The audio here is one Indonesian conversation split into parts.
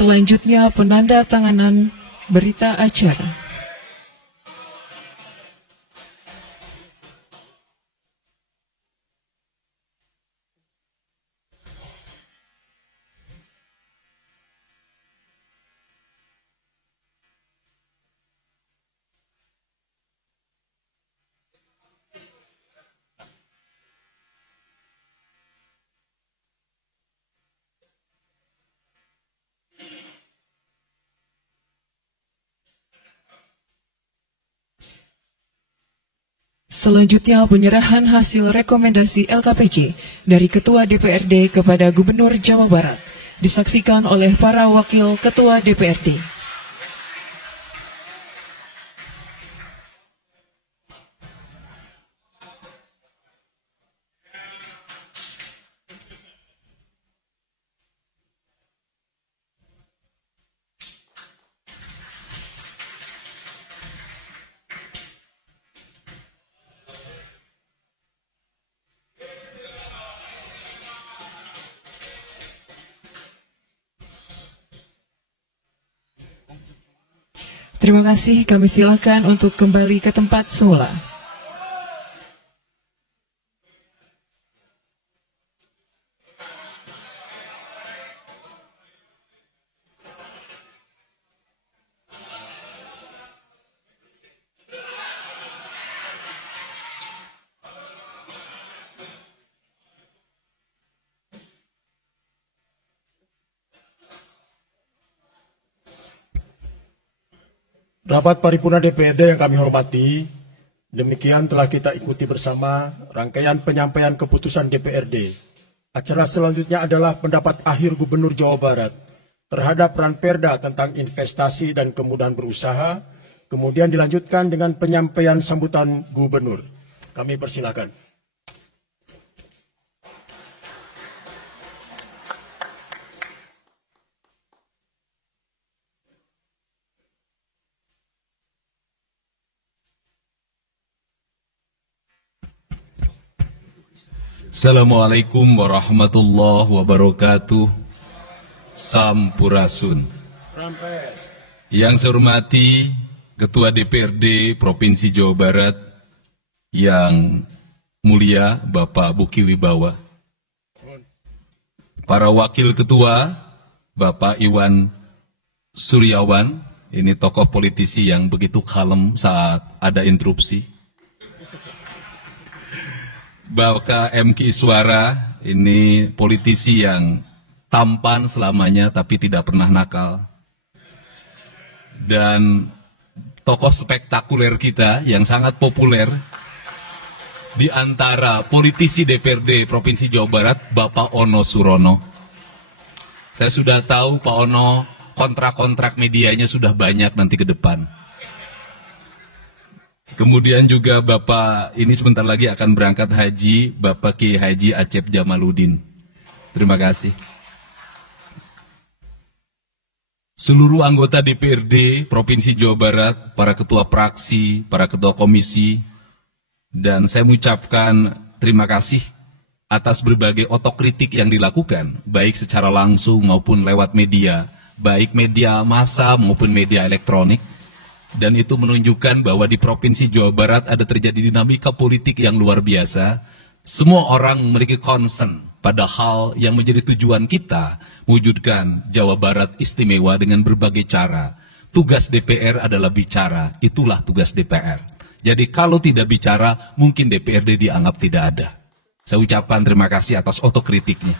Selanjutnya penandatanganan berita acara. Selanjutnya penyerahan hasil rekomendasi LKPJ dari Ketua DPRD kepada Gubernur Jawa Barat disaksikan oleh para wakil Ketua DPRD. Terima kasih, kami silakan untuk kembali ke tempat semula. Rapat Paripurna DPRD yang kami hormati, demikian telah kita ikuti bersama rangkaian penyampaian keputusan DPRD. Acara selanjutnya adalah pendapat akhir Gubernur Jawa Barat terhadap Ranperda tentang investasi dan kemudahan berusaha, kemudian dilanjutkan dengan penyampaian sambutan Gubernur. Kami persilakan. Assalamualaikum warahmatullahi wabarakatuh. Sampurasun. Yang saya hormati Ketua DPRD Provinsi Jawa Barat, yang mulia Bapak Buki Wibawa, para wakil ketua Bapak Iwan Suryawan, ini tokoh politisi yang begitu kalem saat ada interupsi. Bapak MK Iswara, ini politisi yang tampan selamanya tapi tidak pernah nakal. Dan tokoh spektakuler kita yang sangat populer di antara politisi DPRD Provinsi Jawa Barat, Bapak Ono Surono. Saya sudah tahu Pak Ono kontrak-kontrak medianya sudah banyak nanti ke depan. Kemudian juga Bapak ini sebentar lagi akan berangkat haji, Bapak Kiai Haji Acep Jamaluddin. Terima kasih. Seluruh anggota DPRD Provinsi Jawa Barat, para ketua praksi, para ketua komisi, dan saya mengucapkan terima kasih atas berbagai otokritik yang dilakukan, baik secara langsung maupun lewat media, baik media massa maupun media elektronik. Dan itu menunjukkan bahwa di Provinsi Jawa Barat ada terjadi dinamika politik yang luar biasa. Semua orang memiliki concern pada hal yang menjadi tujuan kita, mewujudkan Jawa Barat istimewa dengan berbagai cara. Tugas DPR adalah bicara, itulah tugas DPR. Jadi kalau tidak bicara, mungkin DPRD dianggap tidak ada. Saya ucapkan terima kasih atas otokritiknya.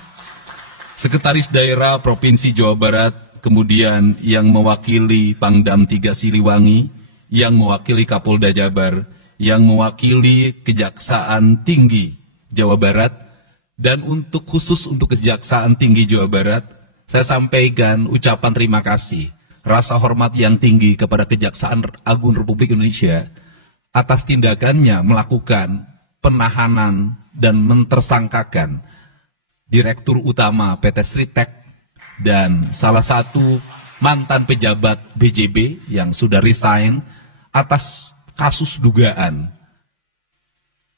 Sekretaris Daerah Provinsi Jawa Barat, kemudian yang mewakili Pangdam 3 Siliwangi, yang mewakili Kapolda Jabar, yang mewakili Kejaksaan Tinggi Jawa Barat, dan khusus untuk Kejaksaan Tinggi Jawa Barat, saya sampaikan ucapan terima kasih, rasa hormat yang tinggi kepada Kejaksaan Agung Republik Indonesia atas tindakannya melakukan penahanan dan mentersangkakan Direktur Utama PT Sritek dan salah satu mantan pejabat BJB yang sudah resign atas kasus dugaan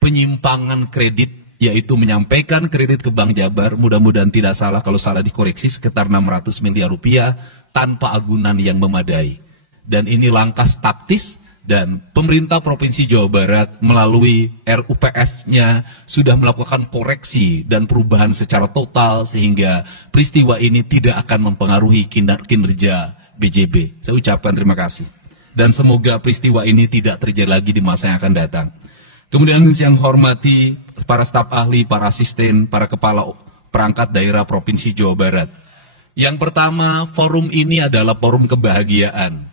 penyimpangan kredit yaitu menyampaikan kredit ke Bank Jabar, mudah-mudahan tidak salah, kalau salah dikoreksi, sekitar 600 miliar rupiah tanpa agunan yang memadai. Dan ini langkah taktis, dan pemerintah Provinsi Jawa Barat melalui RUPS-nya sudah melakukan koreksi dan perubahan secara total sehingga peristiwa ini tidak akan mempengaruhi kinerja BJB. Saya ucapkan terima kasih. Dan semoga peristiwa ini tidak terjadi lagi di masa yang akan datang. Kemudian yang hormati para staf ahli, para asisten, para kepala perangkat daerah Provinsi Jawa Barat. Yang pertama, forum ini adalah forum kebahagiaan.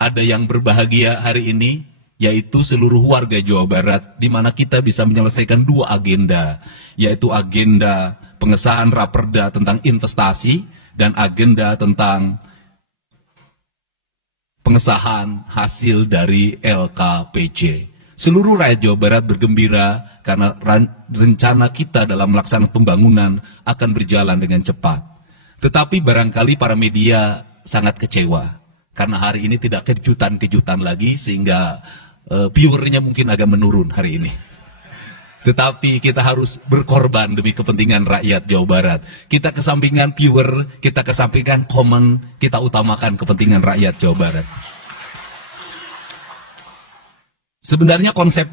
Ada yang berbahagia hari ini, yaitu seluruh warga Jawa Barat, di mana kita bisa menyelesaikan dua agenda, yaitu agenda pengesahan Raperda tentang investasi dan agenda tentang pengesahan hasil dari LKPJ. Seluruh rakyat Jawa Barat bergembira karena rencana kita dalam melaksanakan pembangunan akan berjalan dengan cepat. Tetapi barangkali para media sangat kecewa. Karena hari ini tidak kejutan-kejutan lagi, sehingga viewernya mungkin agak menurun hari ini. Tetapi kita harus berkorban demi kepentingan rakyat Jawa Barat. Kita kesampingkan viewer, kita kesampingkan komen, kita utamakan kepentingan rakyat Jawa Barat. Sebenarnya konsep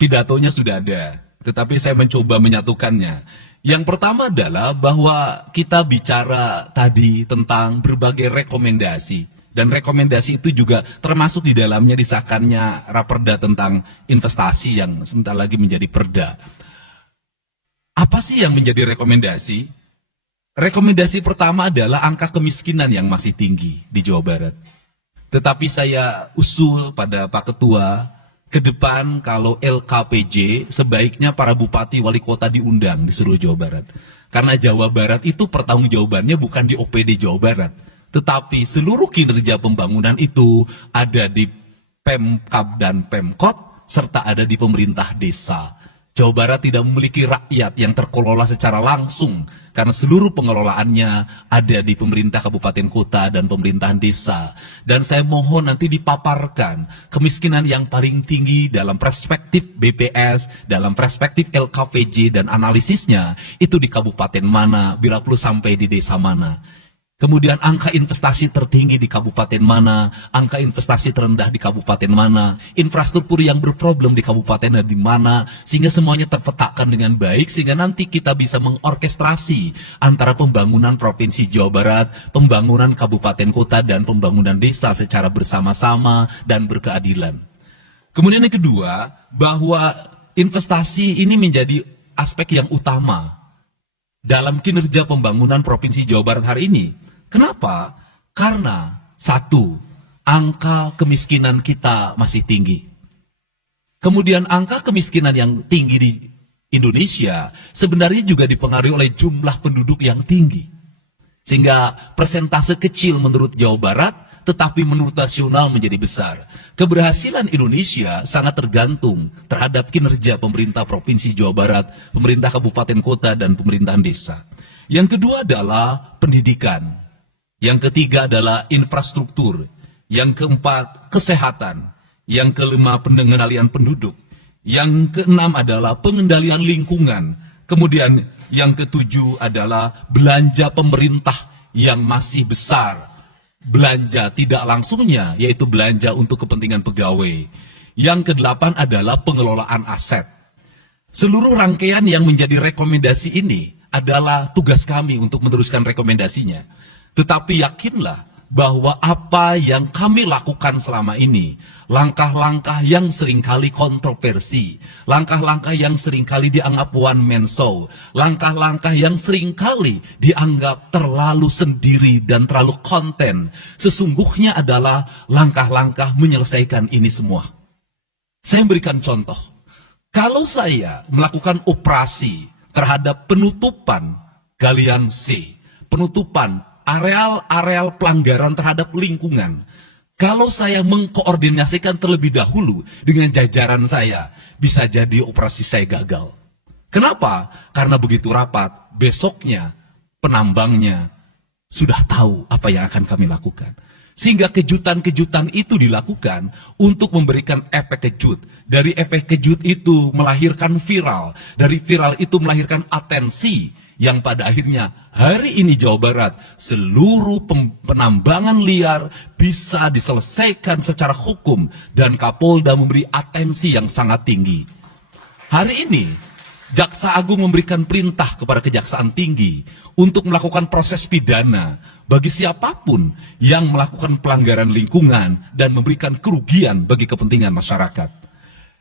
pidatonya sudah ada, tetapi saya mencoba menyatukannya. Yang pertama adalah bahwa kita bicara tadi tentang berbagai rekomendasi. Dan rekomendasi itu juga termasuk di dalamnya disahkannya Raperda tentang investasi yang sebentar lagi menjadi perda. Apa sih yang menjadi rekomendasi? Rekomendasi pertama adalah angka kemiskinan yang masih tinggi di Jawa Barat. Tetapi saya usul pada Pak Ketua, ke depan kalau LKPJ sebaiknya para bupati wali kota diundang di seluruh Jawa Barat. Karena Jawa Barat itu pertanggungjawabannya bukan di OPD Jawa Barat. Tetapi seluruh kinerja pembangunan itu ada di Pemkab dan Pemkot, serta ada di pemerintah desa. Jawa Barat tidak memiliki rakyat yang terkelola secara langsung, karena seluruh pengelolaannya ada di pemerintah kabupaten kota dan pemerintahan desa. Dan saya mohon nanti dipaparkan kemiskinan yang paling tinggi dalam perspektif BPS, dalam perspektif LKPJ dan analisisnya, itu di kabupaten mana, bila perlu sampai di desa mana. Kemudian angka investasi tertinggi di kabupaten mana, angka investasi terendah di kabupaten mana, infrastruktur yang berproblem di kabupaten di mana, sehingga semuanya terpetakan dengan baik, sehingga nanti kita bisa mengorkestrasi antara pembangunan Provinsi Jawa Barat, pembangunan kabupaten kota, dan pembangunan desa secara bersama-sama dan berkeadilan. Kemudian yang kedua, bahwa investasi ini menjadi aspek yang utama dalam kinerja pembangunan Provinsi Jawa Barat hari ini. Kenapa? Karena satu, angka kemiskinan kita masih tinggi. Kemudian angka kemiskinan yang tinggi di Indonesia sebenarnya juga dipengaruhi oleh jumlah penduduk yang tinggi. Sehingga persentase kecil menurut Jawa Barat, tetapi menurut nasional menjadi besar. Keberhasilan Indonesia sangat tergantung terhadap kinerja pemerintah Provinsi Jawa Barat, pemerintah kabupaten kota, dan pemerintahan desa. Yang kedua adalah pendidikan. Yang ketiga adalah infrastruktur. Yang keempat, kesehatan. Yang kelima, pengendalian penduduk. Yang keenam adalah pengendalian lingkungan. Kemudian yang ketujuh adalah belanja pemerintah yang masih besar. Belanja tidak langsungnya, yaitu belanja untuk kepentingan pegawai. Yang kedelapan adalah pengelolaan aset. Seluruh rangkaian yang menjadi rekomendasi ini adalah tugas kami untuk meneruskan rekomendasinya. Tetapi yakinlah bahwa apa yang kami lakukan selama ini, langkah-langkah yang seringkali kontroversi, langkah-langkah yang seringkali dianggap one man show, langkah-langkah yang seringkali dianggap terlalu sendiri dan terlalu konten, sesungguhnya adalah langkah-langkah menyelesaikan ini semua. Saya berikan contoh. Kalau saya melakukan operasi terhadap penutupan galian C, penutupan areal-areal pelanggaran terhadap lingkungan, kalau saya mengkoordinasikan terlebih dahulu dengan jajaran saya, bisa jadi operasi saya gagal. Kenapa? Karena begitu rapat, besoknya penambangnya sudah tahu apa yang akan kami lakukan. Sehingga kejutan-kejutan itu dilakukan untuk memberikan efek kejut. Dari efek kejut itu melahirkan viral. Dari viral itu melahirkan atensi. Yang pada akhirnya hari ini Jawa Barat seluruh penambangan liar bisa diselesaikan secara hukum. Dan Kapolda memberi atensi yang sangat tinggi. Hari ini Jaksa Agung memberikan perintah kepada Kejaksaan Tinggi untuk melakukan proses pidana bagi siapapun yang melakukan pelanggaran lingkungan dan memberikan kerugian bagi kepentingan masyarakat.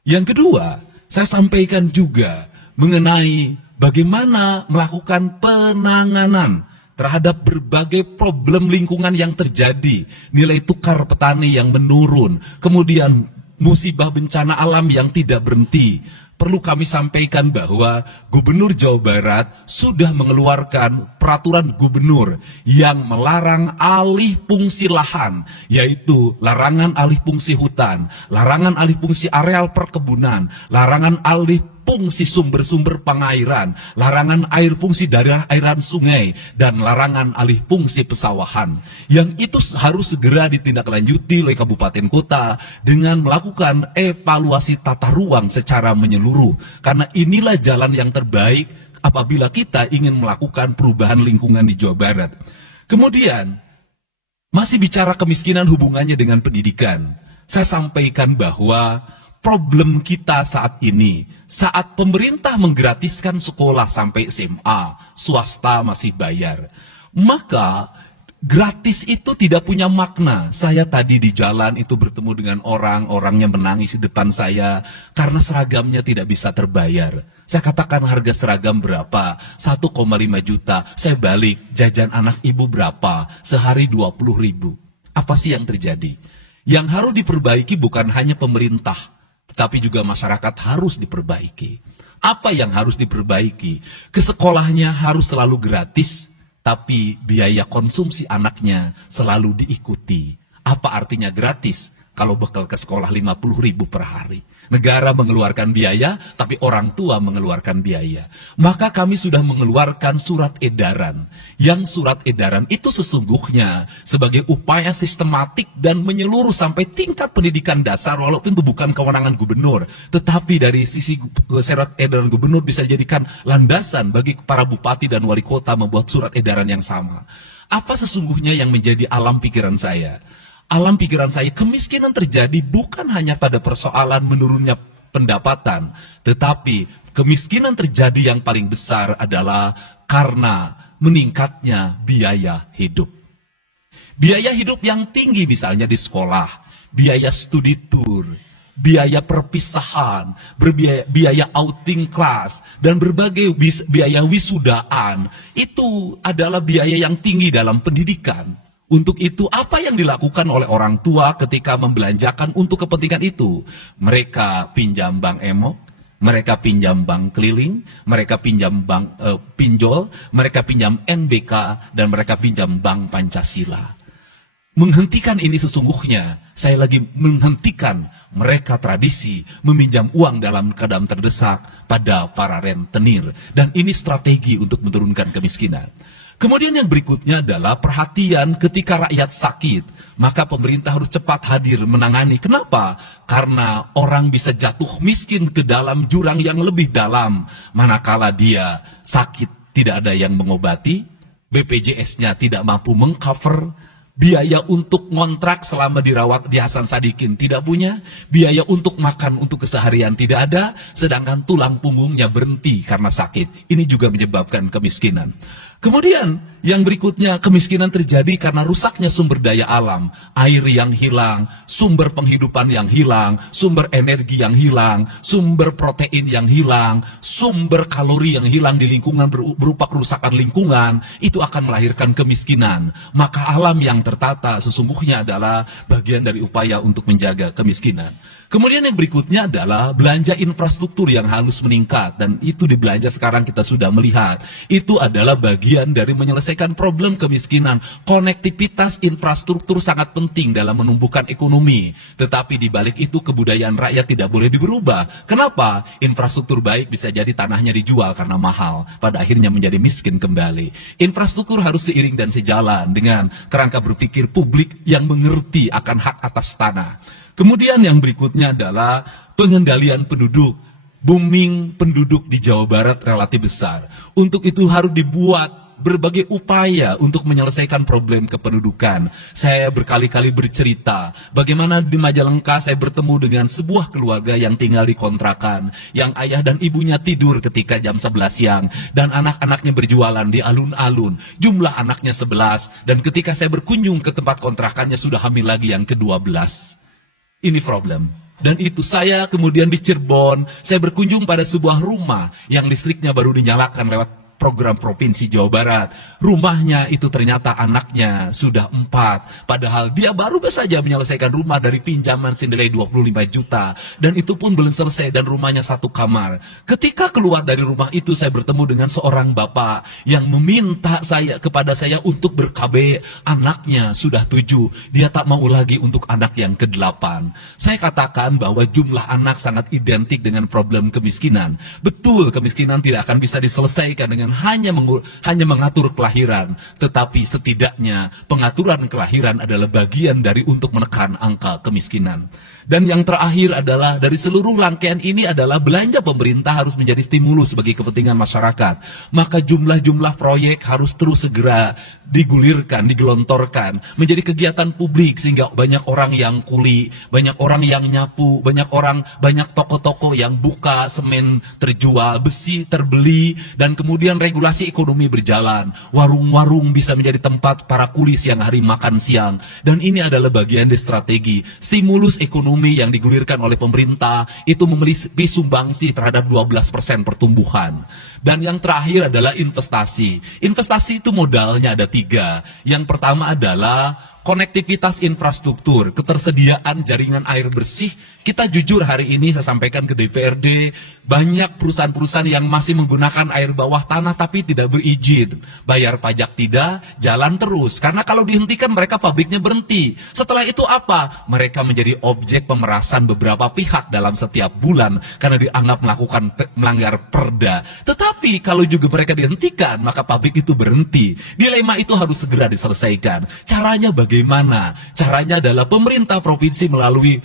Yang kedua, saya sampaikan juga mengenai bagaimana melakukan penanganan terhadap berbagai problem lingkungan yang terjadi, nilai tukar petani yang menurun, kemudian musibah bencana alam yang tidak berhenti. Perlu kami sampaikan bahwa Gubernur Jawa Barat sudah mengeluarkan peraturan gubernur yang melarang alih fungsi lahan, yaitu larangan alih fungsi hutan, larangan alih fungsi areal perkebunan, larangan alih fungsi sumber-sumber pengairan, larangan air fungsi daerah airan sungai, dan larangan alih fungsi pesawahan. Yang itu harus segera ditindaklanjuti oleh kabupaten kota dengan melakukan evaluasi tata ruang secara menyeluruh. Karena inilah jalan yang terbaik apabila kita ingin melakukan perubahan lingkungan di Jawa Barat. Kemudian, masih bicara kemiskinan hubungannya dengan pendidikan. Saya sampaikan bahwa problem kita saat ini, saat pemerintah menggratiskan sekolah sampai SMA, swasta masih bayar, maka gratis itu tidak punya makna. Saya tadi di jalan itu bertemu dengan orang-orangnya menangis di depan saya karena seragamnya tidak bisa terbayar. Saya katakan harga seragam berapa? 1,5 juta. Saya balik, jajan anak ibu berapa? Sehari 20.000. Apa sih yang terjadi? Yang harus diperbaiki bukan hanya pemerintah, tapi juga masyarakat harus diperbaiki. Apa yang harus diperbaiki? Ke sekolahnya harus selalu gratis, tapi biaya konsumsi anaknya selalu diikuti. Apa artinya gratis? Kalau bekal ke sekolah 50.000 per hari. Negara mengeluarkan biaya, tapi orang tua mengeluarkan biaya. Maka kami sudah mengeluarkan surat edaran. Yang surat edaran itu sesungguhnya sebagai upaya sistematik dan menyeluruh sampai tingkat pendidikan dasar, walaupun itu bukan kewenangan gubernur. Tetapi dari sisi surat edaran gubernur bisa dijadikan landasan bagi para bupati dan wali kota membuat surat edaran yang sama. Apa sesungguhnya yang menjadi alam pikiran saya? Alam pikiran saya, kemiskinan terjadi bukan hanya pada persoalan menurunnya pendapatan, tetapi kemiskinan terjadi yang paling besar adalah karena meningkatnya biaya hidup. Biaya hidup yang tinggi misalnya di sekolah, biaya studi tour, biaya perpisahan, biaya outing class, dan berbagai biaya wisudaan, itu adalah biaya yang tinggi dalam pendidikan. Untuk itu, apa yang dilakukan oleh orang tua ketika membelanjakan untuk kepentingan itu? Mereka pinjam bank emok, mereka pinjam bank keliling, mereka pinjam bank pinjol, mereka pinjam NBK, dan mereka pinjam bank Pancasila. Menghentikan ini sesungguhnya, saya lagi menghentikan mereka tradisi meminjam uang dalam keadaan terdesak pada para rentenir. Dan ini strategi untuk menurunkan kemiskinan. Kemudian yang berikutnya adalah perhatian ketika rakyat sakit. Maka pemerintah harus cepat hadir menangani. Kenapa? Karena orang bisa jatuh miskin ke dalam jurang yang lebih dalam. Manakala dia sakit tidak ada yang mengobati, BPJS-nya tidak mampu mengcover, biaya untuk ngontrak selama dirawat di Hasan Sadikin tidak punya, biaya untuk makan untuk keseharian tidak ada, sedangkan tulang punggungnya berhenti karena sakit. Ini juga menyebabkan kemiskinan. Kemudian yang berikutnya, kemiskinan terjadi karena rusaknya sumber daya alam, air yang hilang, sumber penghidupan yang hilang, sumber energi yang hilang, sumber protein yang hilang, sumber kalori yang hilang di lingkungan berupa kerusakan lingkungan, itu akan melahirkan kemiskinan. Maka alam yang tertata sesungguhnya adalah bagian dari upaya untuk menjaga kemiskinan. Kemudian yang berikutnya adalah belanja infrastruktur yang harus meningkat, dan itu di belanja sekarang kita sudah melihat. Itu adalah bagian dari menyelesaikan problem kemiskinan. Konektivitas infrastruktur sangat penting dalam menumbuhkan ekonomi. Tetapi di balik itu kebudayaan rakyat tidak boleh berubah. Kenapa? Infrastruktur baik bisa jadi tanahnya dijual karena mahal, pada akhirnya menjadi miskin kembali. Infrastruktur harus seiring dan sejalan dengan kerangka berpikir publik yang mengerti akan hak atas tanah. Kemudian yang berikutnya adalah pengendalian penduduk. Booming penduduk di Jawa Barat relatif besar. Untuk itu harus dibuat berbagai upaya untuk menyelesaikan problem kependudukan. Saya berkali-kali bercerita bagaimana di Majalengka saya bertemu dengan sebuah keluarga yang tinggal di kontrakan, yang ayah dan ibunya tidur ketika jam 11 siang, dan anak-anaknya berjualan di alun-alun. Jumlah anaknya 11, dan ketika saya berkunjung ke tempat kontrakannya sudah hamil lagi yang ke-12. Ini problem. Dan itu saya kemudian di Cirebon, saya berkunjung pada sebuah rumah yang listriknya baru dinyalakan lewat program Provinsi Jawa Barat. Rumahnya itu ternyata anaknya sudah 4. Padahal dia baru saja menyelesaikan rumah dari pinjaman senilai 25 juta. Dan itu pun belum selesai dan rumahnya 1 kamar. Ketika keluar dari rumah itu saya bertemu dengan seorang bapak yang meminta kepada saya untuk ber-KB. Anaknya sudah 7. Dia tak mau lagi untuk anak yang ke-8. Saya katakan bahwa jumlah anak sangat identik dengan problem kemiskinan. Betul, kemiskinan tidak akan bisa diselesaikan dengan hanya mengatur kelahiran, tetapi setidaknya pengaturan kelahiran adalah bagian dari untuk menekan angka kemiskinan. Dan yang terakhir adalah dari seluruh rangkaian ini adalah belanja pemerintah harus menjadi stimulus bagi kepentingan masyarakat. Maka jumlah-jumlah proyek harus terus segera digulirkan, digelontorkan menjadi kegiatan publik sehingga banyak orang yang kuli, banyak orang yang nyapu, banyak toko-toko yang buka, semen terjual, besi terbeli, dan kemudian regulasi ekonomi berjalan. Warung-warung bisa menjadi tempat para kuli siang hari makan siang. Dan ini adalah bagian dari strategi stimulus ekonomi yang digulirkan oleh pemerintah, itu memiliki sumbangsi terhadap 12% pertumbuhan. Dan yang terakhir adalah investasi. Investasi itu modalnya ada 3. Yang pertama adalah konektivitas infrastruktur, ketersediaan jaringan air bersih. Kita jujur hari ini saya sampaikan ke DPRD, banyak perusahaan-perusahaan yang masih menggunakan air bawah tanah tapi tidak berizin. Bayar pajak tidak, jalan terus. Karena kalau dihentikan mereka pabriknya berhenti. Setelah itu apa? Mereka menjadi objek pemerasan beberapa pihak dalam setiap bulan karena dianggap melanggar perda. Tetapi kalau juga mereka dihentikan, maka pabrik itu berhenti. Dilema itu harus segera diselesaikan. Caranya bagaimana? Caranya adalah pemerintah provinsi melalui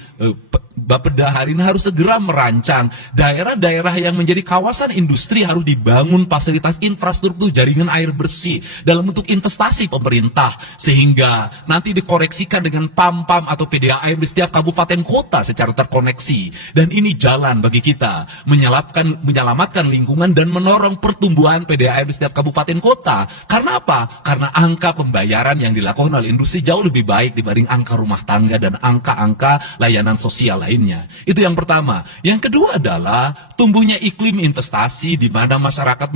Bapeda hari ini harus segera merancang daerah-daerah yang menjadi kawasan industri harus dibangun fasilitas infrastruktur jaringan air bersih dalam bentuk investasi pemerintah sehingga nanti dikoreksikan dengan PAM-PAM atau PDAM di setiap kabupaten kota secara terkoneksi. Dan ini jalan bagi kita menyelamatkan lingkungan dan menorong pertumbuhan PDAM di setiap kabupaten kota. Karena apa? Karena angka pembayaran yang dilakukan oleh industri jauh lebih baik dibanding angka rumah tangga dan angka-angka layanan sosial lainnya. Itu yang pertama. Yang kedua adalah tumbuhnya iklim investasi di mana masyarakat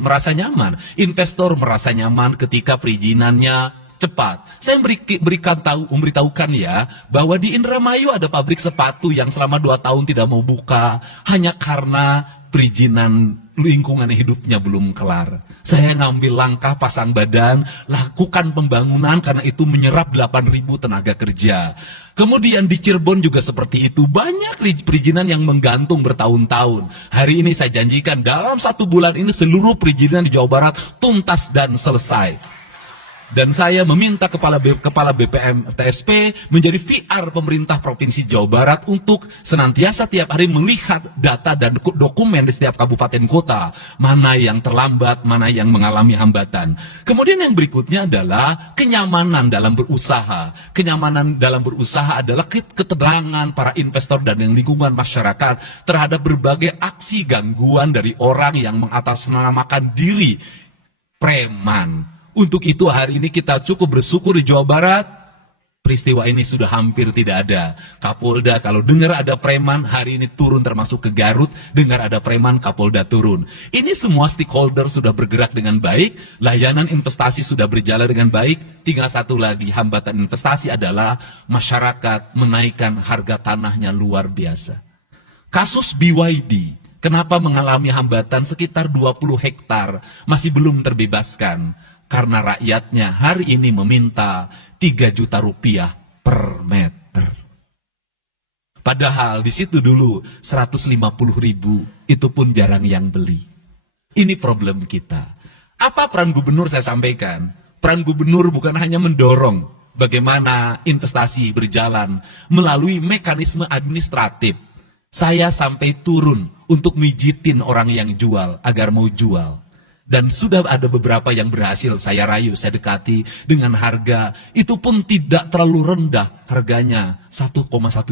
merasa nyaman. Investor merasa nyaman ketika perizinannya cepat. Saya memberitahukan ya bahwa di Indramayu ada pabrik sepatu yang selama 2 tahun tidak mau buka hanya karena perizinan lingkungan hidupnya belum kelar. Saya ngambil langkah pasang badan, lakukan pembangunan karena itu menyerap 8.000 tenaga kerja. Kemudian di Cirebon juga seperti itu. Banyak perizinan yang menggantung bertahun-tahun. Hari ini saya janjikan dalam 1 bulan ini seluruh perizinan di Jawa Barat tuntas dan selesai. Dan saya meminta kepala BPM TSP menjadi VR pemerintah Provinsi Jawa Barat untuk senantiasa tiap hari melihat data dan dokumen di setiap kabupaten kota. Mana yang terlambat, mana yang mengalami hambatan. Kemudian yang berikutnya adalah kenyamanan dalam berusaha. Kenyamanan dalam berusaha adalah keterangan para investor dan lingkungan masyarakat terhadap berbagai aksi gangguan dari orang yang mengatasnamakan diri preman. Untuk itu hari ini kita cukup bersyukur di Jawa Barat, peristiwa ini sudah hampir tidak ada. Kapolda kalau dengar ada preman, hari ini turun termasuk ke Garut, dengar ada preman, Kapolda turun. Ini semua stakeholder sudah bergerak dengan baik, layanan investasi sudah berjalan dengan baik, tinggal satu lagi hambatan investasi adalah masyarakat menaikkan harga tanahnya luar biasa. Kasus BYD, kenapa mengalami hambatan sekitar 20 hektar, masih belum terbebaskan? Karena rakyatnya hari ini meminta 3 juta rupiah per meter. Padahal di situ dulu 150 ribu, itu pun jarang yang beli. Ini problem kita. Apa peran gubernur saya sampaikan? Peran gubernur bukan hanya mendorong bagaimana investasi berjalan melalui mekanisme administratif. Saya sampai turun untuk mijitin orang yang jual agar mau jual. Dan sudah ada beberapa yang berhasil saya rayu, saya dekati dengan harga. Itu pun tidak terlalu rendah, harganya 1,1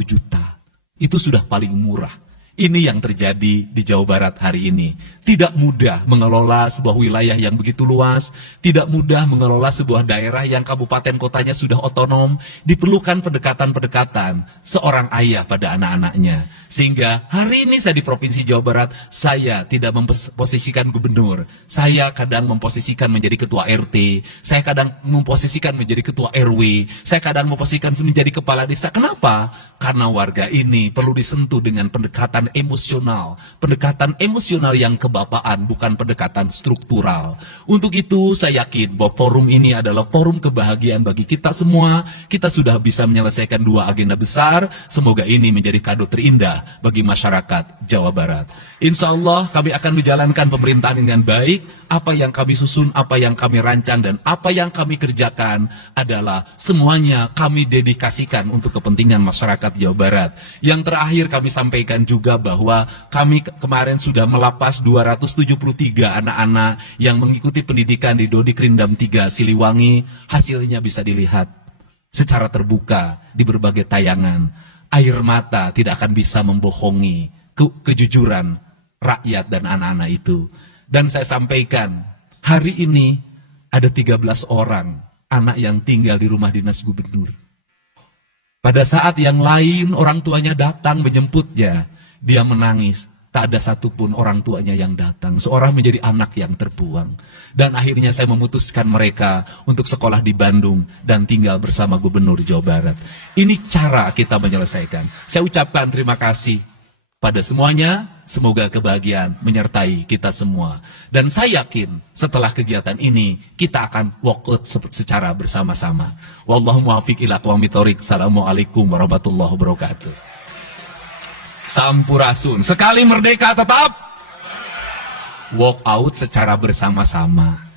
juta. Itu sudah paling murah. Ini yang terjadi di Jawa Barat hari ini. Tidak mudah mengelola sebuah wilayah yang begitu luas, tidak mudah mengelola sebuah daerah yang kabupaten kotanya sudah otonom, diperlukan pendekatan-pendekatan seorang ayah pada anak-anaknya. Sehingga hari ini saya di Provinsi Jawa Barat, saya tidak memposisikan gubernur, saya kadang memposisikan menjadi ketua RT, saya kadang memposisikan menjadi ketua RW, saya kadang memposisikan menjadi kepala desa. Kenapa? Karena warga ini perlu disentuh dengan pendekatan emosional yang kebapaan, bukan pendekatan struktural. Untuk itu saya yakin bahwa forum ini adalah forum kebahagiaan bagi kita semua. Kita sudah bisa menyelesaikan 2 agenda besar. Semoga ini menjadi kado terindah bagi masyarakat Jawa Barat. Insya Allah kami akan menjalankan pemerintahan dengan baik. Apa yang kami susun, apa yang kami rancang, dan apa yang kami kerjakan adalah semuanya kami dedikasikan untuk kepentingan masyarakat Jawa Barat. Yang terakhir kami sampaikan juga bahwa kami kemarin sudah melapas 273 anak-anak yang mengikuti pendidikan di Dodik Rindam 3 Siliwangi. Hasilnya bisa dilihat secara terbuka di berbagai tayangan. Air mata tidak akan bisa membohongi kejujuran rakyat dan anak-anak itu. Dan saya sampaikan, hari ini ada 13 orang anak yang tinggal di rumah dinas gubernur. Pada saat yang lain orang tuanya datang menjemputnya, dia menangis. Tak ada satupun orang tuanya yang datang. Seorang menjadi anak yang terbuang. Dan akhirnya saya memutuskan mereka untuk sekolah di Bandung dan tinggal bersama gubernur Jawa Barat. Ini cara kita menyelesaikan. Saya ucapkan terima kasih pada semuanya. Semoga kebahagiaan menyertai kita semua. Dan saya yakin setelah kegiatan ini kita akan walk out secara bersama-sama. Wallahu muwaffiq ila aqwamit thoriq. Assalamualaikum warahmatullahi wabarakatuh. Sampurasun. Sekali merdeka tetap walk out secara bersama-sama.